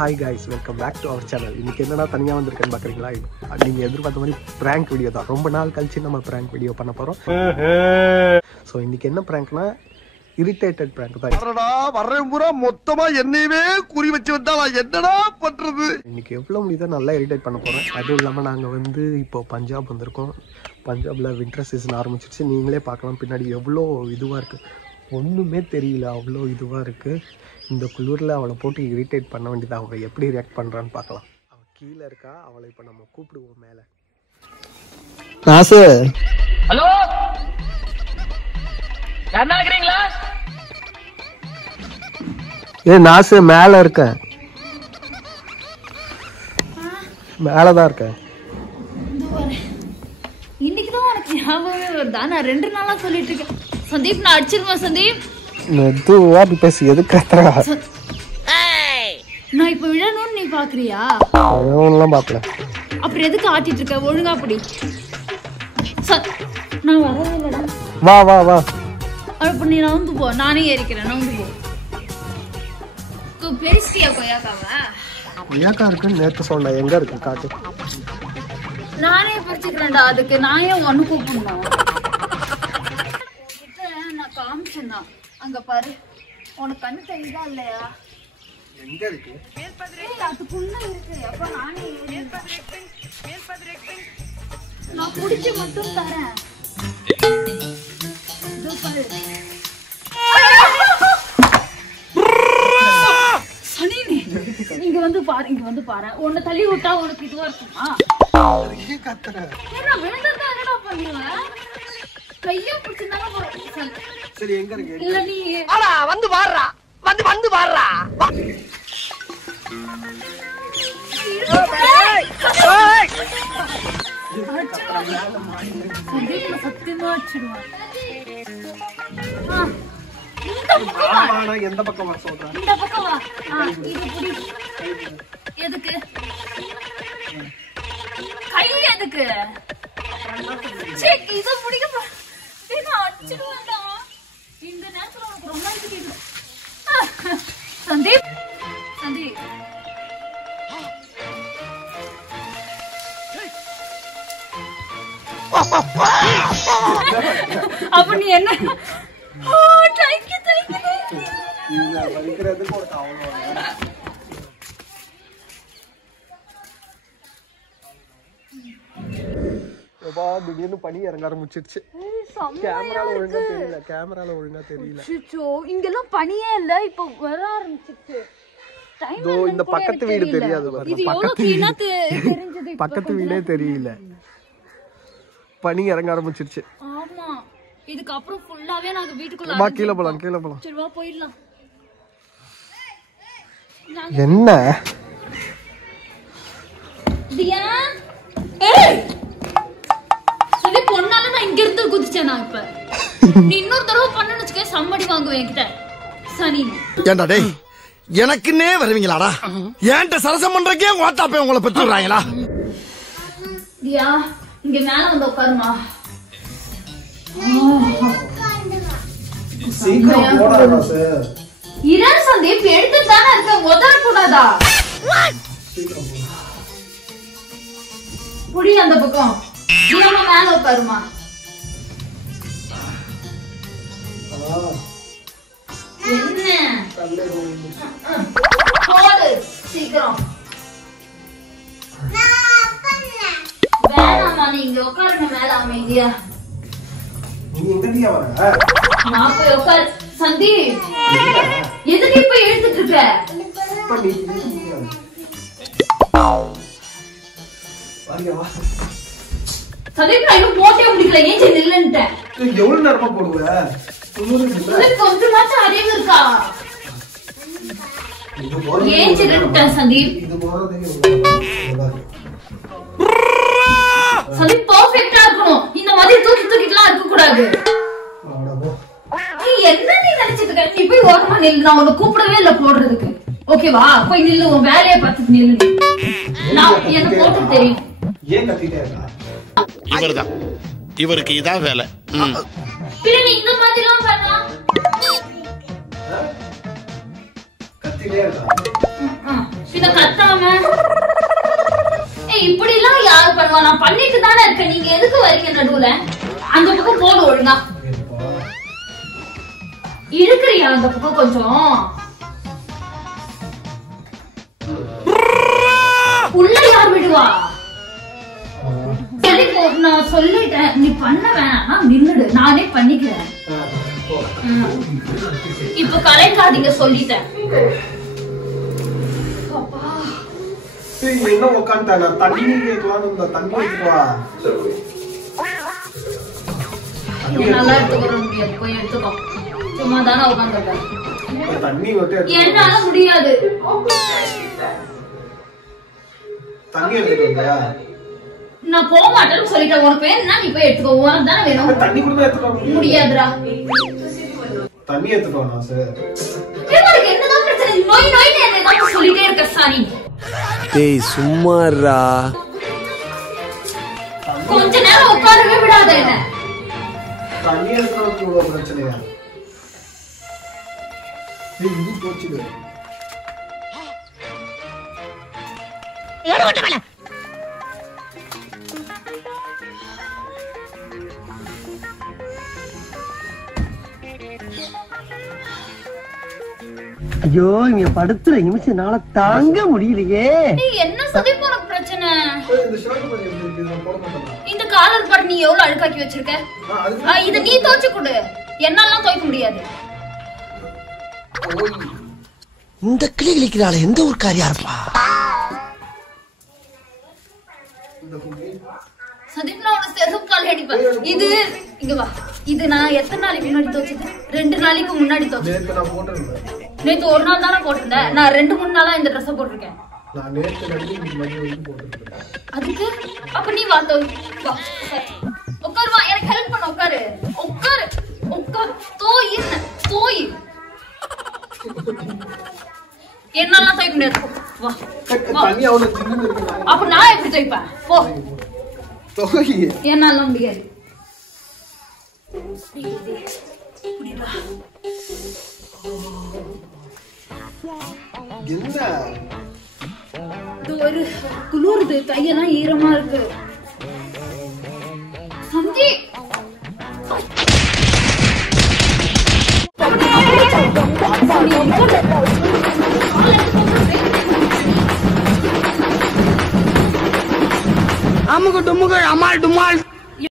Hi guys, welcome back to our channel. இன்னைக்கு என்னடா தனியா வந்திருக்கேன்னு பாக்குறீங்களா? நீங்க எதிர்பார்த்த மாதிரி prank வீடியோ தான். ரொம்ப நாள் கழிச்சு நம்ம prank வீடியோ பண்ண போறோம். சோ இன்னைக்கு என்ன prankனா irritated prank தான். வரடா வரேம்புறா மொத்தமா என்னையவே குறி வச்சு வந்தா நான் என்னடா பண்றது? இன்னைக்கு எவ்வளவு முடியுதோ நல்லா இரிட்டேட் பண்ண போறோம். அதுவும் இல்லாம நாங்க வந்து இப்போ பஞ்சாப் வந்திருக்கோம். பஞ்சாப்ல வின்டர் சீசன் ஆரம்பிச்சிருச்சு. நீங்களே பார்க்கலாம் பின்னாடி எவ்வளோ இதுவா இருக்கு. ஒண்ணுமே தெரியல, அவ்வளோ இதுவா இருக்கு. இந்த குளிரில் அவளை போட்டு இரிட்டேட் பண்ண வேண்டியது. அவங்க எப்படி ரியாக்ட் பண்ணுறான்னு பார்க்கலாம். அவள் கீழே இருக்கா, அவளை இப்போ நம்ம கூப்பிடுவோம் மேலே. நாசு, ஹலோ, யாரா இருக்கீங்களா? நாசு மேலே இருக்க, மேலே தான் இருக்கேன். இன்னைக்கு தான் உனக்கு ஞாபகமே வருதா? நான் 2 நாளா சொல்லிட்டு இருக்கேன். சந்தீப், நான் அடிச்சிருவேன் சந்தீப். மெதுவா அப்படி பேசி எதுக்கு கத்துறா? நான் இப்ப விழணும்னு நீ பாக்குறியா? ஒன்றும் பார்க்கல. அப்புறம் எதுக்கு ஆட்டிட்டு இருக்க? ஒழுங்கா அப்படி. நான் வரவே இல்லடா. வா வா வா. அப்ப நீ நவுந்து போ, நானே ஏறிக்கிறேன். நவுந்து போ. பேசியா கொய்யாக்காவா? கொய்யாக்கா இருக்குன்னு நேற்று சொன்னேன். எங்க இருக்கு காட்டு? நானே பறிச்சுக்கிறேன்டா. அதுக்கு நான் ஏன் ஒண்ணு கூப்பிடணும்? நான் காமிச்சேன்னா அங்க பாரு. உனக்கு கண்ணு தெரியுதா இல்லையா? எங்க இருக்கு? அதுக்குள்ள இருக்கு. அப்ப நானே நான் குடிச்சு மட்டும் தரேன். இங்க வந்து பாரு, இங்க வந்து பாரு. உன்னை தள்ளி விட்டா உனக்கு இதுவா இருக்குமா? விழுந்தா என்னடா பண்ணுவேன்? கைய பிடிச்சிருந்தாலும் சரி, எங்க இருக்கு? இல்ல நீ வந்து வாடுறா, வந்து வாடுறா. சத்தியமா அடிச்சிடுவேன். எந்த பக்கம் வர சொல்றேன்? இந்த பக்கம் வா. இது புடி. எதுக்கு கை? எதுக்கு இத பிடிக்க? நான் அடிச்சிடுவேன்டா. இந்த நேரத்துல உனக்கு ரொமான்டிக் கேக்குது. சந்தீப், சந்தீப், அப்ப நீ என்ன? திடீர்னு பனி இறங்க ஆரம்பிச்சிருச்சு. கேமரால ஒழுங்கா தெரியல. இங்கெல்லாம் பனியே இல்ல, இப்ப வர ஆரம்பிச்சிருச்சு. இந்த பக்கத்து வீடு தெரியாது. பக்கத்து வீடே தெரியல. பனி இறங்க ஆரம்பிச்சிருச்சு. ஆமா, இதுக்கு அப்புறம் ஃபுல்லாவே நாங்க வீட்டுக்குள்ள. வா, கீழ போலாம், கீழ போலாம். சரி வா, போயிடலாம். என்ன தியா? ஏய் சரி, பொண்ணால நான் இங்க இருந்து குதிச்சேன். நான் இப்ப நீ இன்னொரு தடவை பண்ணனும் வச்சுக்க, சம்மடி வாங்குவேன் என்கிட்ட. சனி ஏண்டா டேய், எனக்குன்னே வருவீங்களாடா? ஏன்ட்ட சரசம் பண்றக்கே வாட்டாப்பே உங்களை பெற்று விடுறாங்களா? தியா, இங்க மேல வந்து உட்காருமா. சீக்கிரம் போடா ராசு. இரன் சந்தீப், எடுத்து தானே இருக்க, உதற கூடாதா? புடி அந்த பக்கம். தியாமா மேல உட்காருமா. என்ன போடு சீக்கிரம். வேணாமா, நீங்க உட்காருங்க மேல அமைதியா. நான் போய் உட்காரு. சந்தீப், எதுக்கு இப்ப எடுத்துட்டு இருக்க? சந்தீப், நான் இன்னும் போட்டே முடிக்கல. ஏன் நில்லுன்ட்டேன். எவ்வளவு நேரமா போடுவ? கொஞ்சமாச்சும் அறிவு இருக்கா? ஏன் நில்லுன்ட்டேன் சந்தீப். சந்தீப் பெர்ஃபெக்ட்டா இருக்கணும். இந்த மாதிரி தூக்கிட்டுலாம் இருக்க கூடாது. நீ என்ன நினைச்சிட்டு இருக்க? நீ போய் ஓரமா நில்லு. நான் உன்னை கூப்பிடவே இல்ல போடுறதுக்கு. ஓகேவா? போய் நில்லு, உன் வேலையை பார்த்துட்டு நில்லு. நான் என்ன போட்டு தெரியும். ஏன் கத்திட்டே இருக்கா? இவர்தான், இவருக்கு இதான் வேலை. பின்ன நீ இந்த மாதிரி எல்லாம் பண்ணா கத்திட்டே இருக்கா? இப்ப நீங்க எதுக்கு வரீங்க நடுவுல? அந்த பக்கம் போடு ஒழுங்கா. இழுக்கிறியா அந்த பக்கம் கொஞ்சம்? உள்ள யார் விடுவா? சரி நான் சொல்லிட்டேன், நீ பண்ண வேணாம், நின்னுடு, நானே பண்ணிக்கிறேன். இப்ப கலைக்காதீங்க சொல்லிட்டேன். என்ன உட்காந்துட்டா? தண்ணி கேட்கலாம், தண்ணி எடுத்துவா. நல்லா எடுத்துக்க முடியாது, போய் எடுத்துக்கோ. சும்மா தானே உட்காந்துருக்கேன். தண்ணி மட்டும் என்னால முடியாது. தண்ணி எடுத்துட்டு வந்தியா? நான் போக மாட்டேன்னு சொல்லிட்டேன். உனக்கு வேணும்னா நீ போய் எடுத்துக்கோ. உனக்கு தானே வேணும். தண்ணி கூட எடுத்துட்டு முடியாதுடா. தண்ணி எடுத்துட்டு வாங்க சார். உனக்கு என்னதான் பிரச்சனை? நோய் நோய்னு என்னதான் சொல்லிட்டே இருக்க சாரி. டேய் சும்மாறா. கொஞ்ச நேரம் உட்காரவே விடாத என்ன. தண்ணி எடுத்துட்டு இவ்வளவு பிரச்சனையா? இது போச்சுது. ஐயோ இங்க படுத்துற நிமிஷம்னால தாங்க முடியலையே. என்ன சதீப் உனக்கு பிரச்சனை? இந்த ஷர்ட் பண்ணி இருக்கு, நான் போட மாட்டேன். இந்த காலர் பாரு, நீ எவ்வளவு அழுக்காக்கி வச்சிருக்க. இத நீ துவைச்சு கொடு, என்னாலாம் துவைக்க முடியாது. இந்த கிளி கிளிக்கிறாள் எந்த ஒரு காரியா இருப்பா? சதீப் நான் உனக்கு செருப்பு கால் அடிப்பேன். இது இங்க வா. இது நான் எத்தனை நாளைக்கு முன்னாடி துவைச்சது? 2 நாளைக்கு முன்னாடி துவைச்சது. நேத்து நான் போட்டிருந்தேன். நேத்து ஒரு நாள் தானே போட்டிருந்தேன். நான் 2-3 நாளா இந்த ட்ரெஸ் போட்டிருக்கேன். நான் நேத்து ரெண்டு மணி போட்டிருக்கேன். அதுக்கு அப்ப நீ வா வா. உட்காரு வா, எனக்கு ஹெல்ப் பண்ண. உட்காரு உட்காரு உட்காரு. தோய் தோய். என்னால துவைக்க முடியாது. வா தண்ணி அவ்வளவு தின்னு இருக்கு. அப்ப நான் எப்படி துவைப்பேன்? போ. தோய் என்னால முடியாது. என்ன இது ஒரு குளிருது, கையெல்லாம் ஈரமா இருக்கு. சந்தி அமுகு டுமுகு அமால் டுமால்.